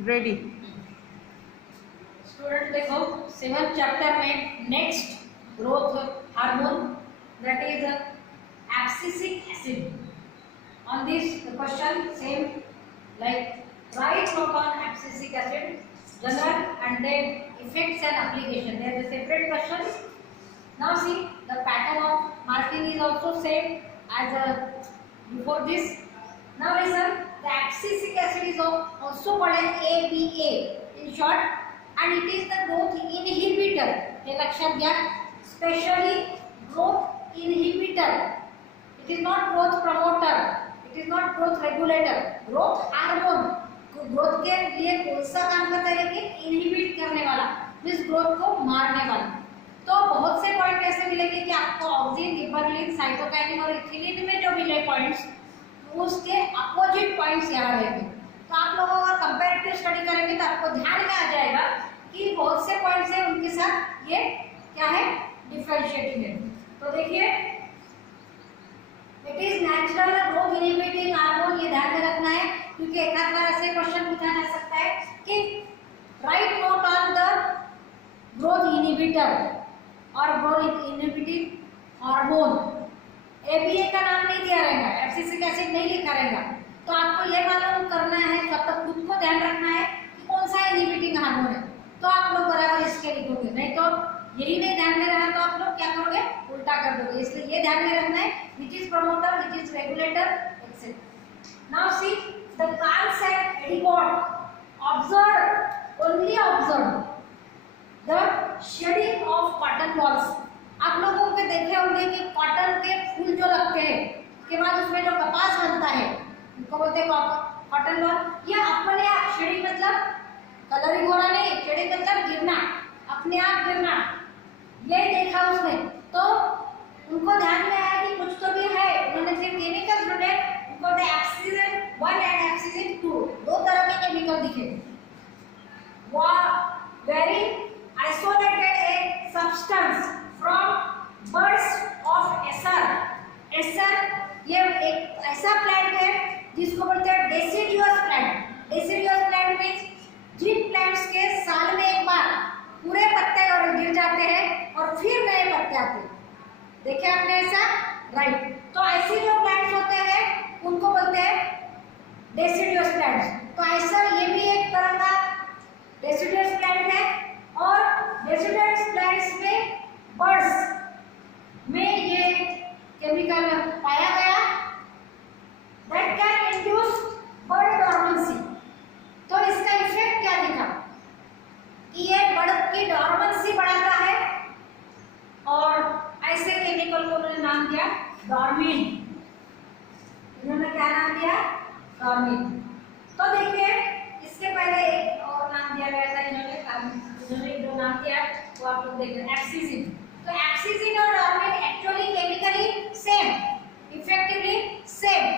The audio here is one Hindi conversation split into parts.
रेडी। स्टूडेंट देखो 7th चैप्टर में next growth hormone that is abscisic acid. On this the question same like write note on abscisic acid, general and then effects and application. There is a separate question. Now see the pattern of marking is also same as before this. Now listen, the abscisic acid is also called as ABA in short, and it is the growth inhibitor. हे लक्षात घ्या, specially growth inhibitor. It is not growth promoter. It is not growth regulator. Growth hormone growth के लिए कौन सा काम करता है कि इनहिबिट करने वाला, मींस ग्रोथ को मारने वाला. तो बहुत से पॉइंट ऐसे मिलेंगे कि आपको ऑक्सिन, गिबरेलिन, साइटोकाइनिन और इथिलीन में जो मिले पॉइंट्स उसके अपोजिट पॉइंट्स यहाँ रहेंगे. तो आप लोगों का कंपैरेटिव स्टडी करेंगे तो आपको ध्यान में आ जाएगा कि बहुत से पॉइंट्स हैं उनके साथ ये क्या है, डिफरेंशिएटिंग है. तो देखिए it is natural growth inhibiting hormone, ये ध्यान में रखना है क्योंकि एक आध बार ऐसे क्वेश्चन पूछा जा सकता है कि right note on the growth inhibitor और ग्रोथ इनहिबिटिंग हार्मोन. एबीए का नाम नहीं दिया रहेगा, एब्सिसिक एसिड नहीं लिखा रहेगा. तो आपको ये मालूम करना है, तब तक खुद को ध्यान रखना है कि कौन सा इनहिबिटिंग हार्मोन है, तो आप लोग बराबर इसके लिखोगे. नहीं तो यही नहीं ध्यान में रहा तो आप लोग क्या करोगे, उल्टा कर दोगे. इसलिए ये ध्यान में रखना है which is promoter, which is regulator, etc. Now see the Karls and Edicott only observed the shedding of cotton balls. आप लोगों के देखे होंगे कि कॉटन के फूल जो लगते हैं उसके बाद उसमें जो कपास बनता है उनको बोलते हैं कॉटन बॉल. ये अपने आप शेडिंग मतलब कलरिंग हो रहा नहीं, शेडिंग मतलब गिरना, अपने आप गिरना, ये देखा उसने. तो उनको ध्यान में आया कि कुछ तो भी है. उन्होंने जो केमिकल ढूंढे उनको ऑक्सीजन 1 एंड ऑक्सीजन 2 दो तरह के केमिकल दिखे. वो very isolated a substance from birds of Acer. Acer ये एक ऐसा प्लांट है जिसको बोलते हैं deciduous plant. Deciduous plant means जिन प्लांट्स के साल में एक बार पूरे पत्ते और गिर जाते हैं और फिर नए पत्ते आते हैं. देखे आपने ऐसा, राइट. तो ऐसे जो प्लांट्स होते हैं उनको बोलते हैं डेसिडियस प्लांट्स. तो ऐसा ये भी एक तरह का डेसिडियस प्लांट है. और डेसिडियस प्लांट्स में बर्ड्स में ये केमिकल पाया गया that can induce bird dormancy. तो इसका इफेक्ट क्या दिखा कि ये बर्ड की डॉर्मेंसी बढ़ाता है और ऐसे केमिकल को उन्होंने नाम दिया डॉर्मिन. इन्होंने क्या नाम दिया, डॉर्मिन. तो देखिए इसके पहले एक और नाम दिया गया था इन्होंने जो नाम दिया वो आप लोग देख रहे हैं, एब्सिसिन. तो एब्सिसिन और dormin actually chemically same, effectively same.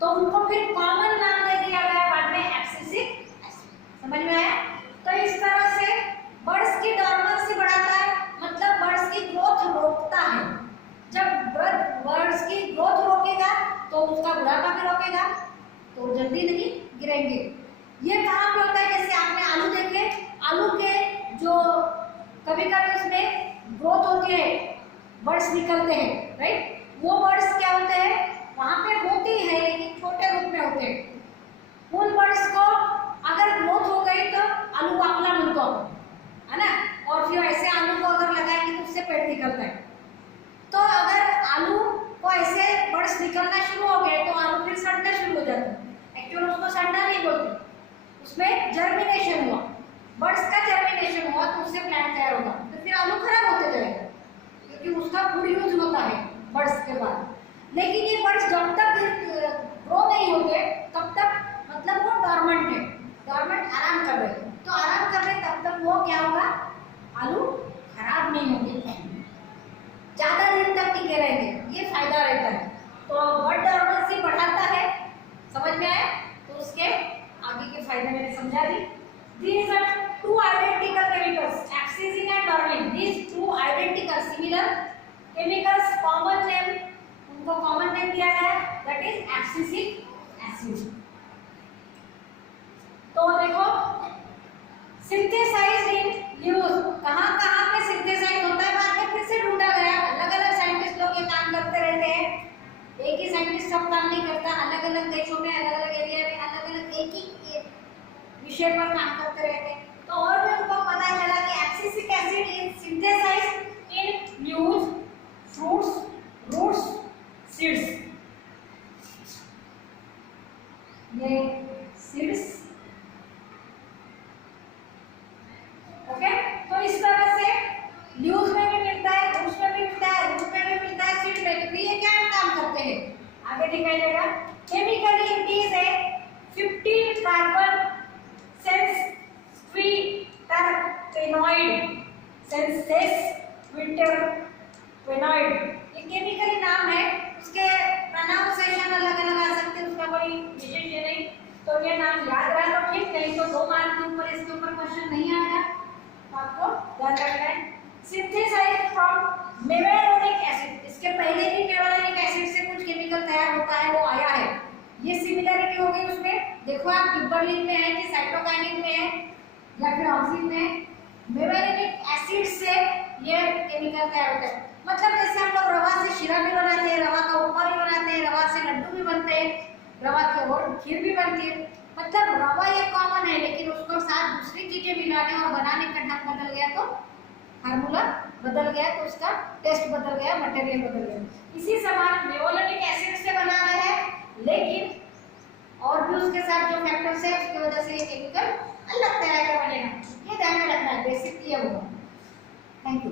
तो उनको फिर कॉमन नाम दे दिया गया बाद में एब्सिसिक एसिड. समझ में आया. तो इस तरह से बर्ड्स की डॉर्मेंसी बढ़ाता है, मतलब बर्ड्स की ग्रोथ रोकता है. जब बर्ड्स की ग्रोथ रोकेगा तो उसका बुढ़ापा भी रोकेगा, तो जल्दी नहीं गिरेंगे. ये कहाँ पे होता है, जैसे आपने आलू देखे, आलू के जो कभी कभी उसमें ग्रोथ होती है, बर्ड्स निकलते हैं, राइट. वो बर्ड्स क्या होते हैं, वहाँ पे होती है लेकिन छोटे रूप में होते हैं. उन बर्ड्स को अगर ग्रोथ हो गई तो आलू वाकला मिलता है ना, और फिर ऐसे आलू को अगर लगाएंगे तो उससे पेड़ निकलता है. तो अगर आलू को ऐसे बर्ड्स निकलना शुरू हो गए तो आलू फिर सड़ना शुरू हो जाता है. एक्चुअली उसको सड़ना नहीं बोलते, उसमें जर्मिनेशन हुआ, बर्ड्स का जर्मिनेशन हुआ तो उससे प्लांट तैयार होगा. तो फिर आलू खराब होते जाएगा क्योंकि उसका फूड यूज होता है बर्ड्स के बाद. लेकिन ये बर्ड्स जब तक ग्रो नहीं होते तब तक मतलब वो डॉर्मेंट है, डॉर्मेंट आराम कर रहे हैं. तो आराम कर रहे तब तक वो क्या होगा, आलू खराब नहीं होंगे, ज्यादा दिन तक टिके रहेंगे. ये फायदा रहता है. तो बर्ड डॉर्मेंसी बढ़ाता है. समझ में आया. तो उसके आगे के फायदे मैंने समझा दी. These are two identical chemicals, abscissin and dormin. These two identical similar chemicals, common name, उनको common name दिया गया है, that is abscisic acid. तो देखो सब काम नहीं करता, अलग अलग देशों में, अलग अलग एरिया में अलग अलग एक ही विषय पर काम करते रहते हैं। तो और भी उनको पता चला कि abscisic acid is synthesized in leaves, fruits, roots, seeds. ये सीड्स, ओके। तो इस तरह से लीव्स में भी मिलता है, फ्रूट्स में भी मिलता है, रूट में भी मिलता है, सीड में भी। ये क्या काम करते हैं आगे दिखाई देगा। Chemically it is a 15 carbon sesquiterpenoid, sesquiterpenoid. ये केमिकली नाम है, उसके प्रोनाउंसिएशन अलग अलग आ सकते हैं, उसका कोई विशेष नहीं। तो ये नाम याद रहा तो ठीक, नहीं तो 2 मार्क के ऊपर इसके ऊपर क्वेश्चन नहीं आएगा, आपको ध्यान रखना है। सिंथेसाइज्ड फ्रॉम मेवेलोनिक एसिड, इसके पहले भी मेवेलोनिक एसिड से कुछ केमिकल तैयार होता है, वो आया है। ये सिमिलरिटी हो गई उसमें, देखो आप गिबरेलिन में है कि साइटोकाइनिन में है या फिर ऑक्सीजन में। मेवेलोनिक एसिड से ये केमिकल तैयार होता है। मतलब जैसे हम लोग रवा से शीरा भी बनाते हैं, रवा का उपमा भी बनाते हैं, रवा से लड्डू भी बनते हैं, रवा की और खीर भी बनती है। मतलब रवा ये कॉमन है, लेकिन उसको साथ दूसरी चीजें मिलाने और बनाने का ढंग बदल गया तो फार्मूला बदल गया, तो उसका टेस्ट बदल गया, मटेरियल बदल गया। इसी समान मेवेलोनिक एसिड से बना रहा है, लेकिन और भी उसके साथ जो फैक्टर्स है उसकी वजह से ये केमिकल अलग तरह का बनेगा। ये ध्यान में रखना है, बेसिक ये होगा। Thank you.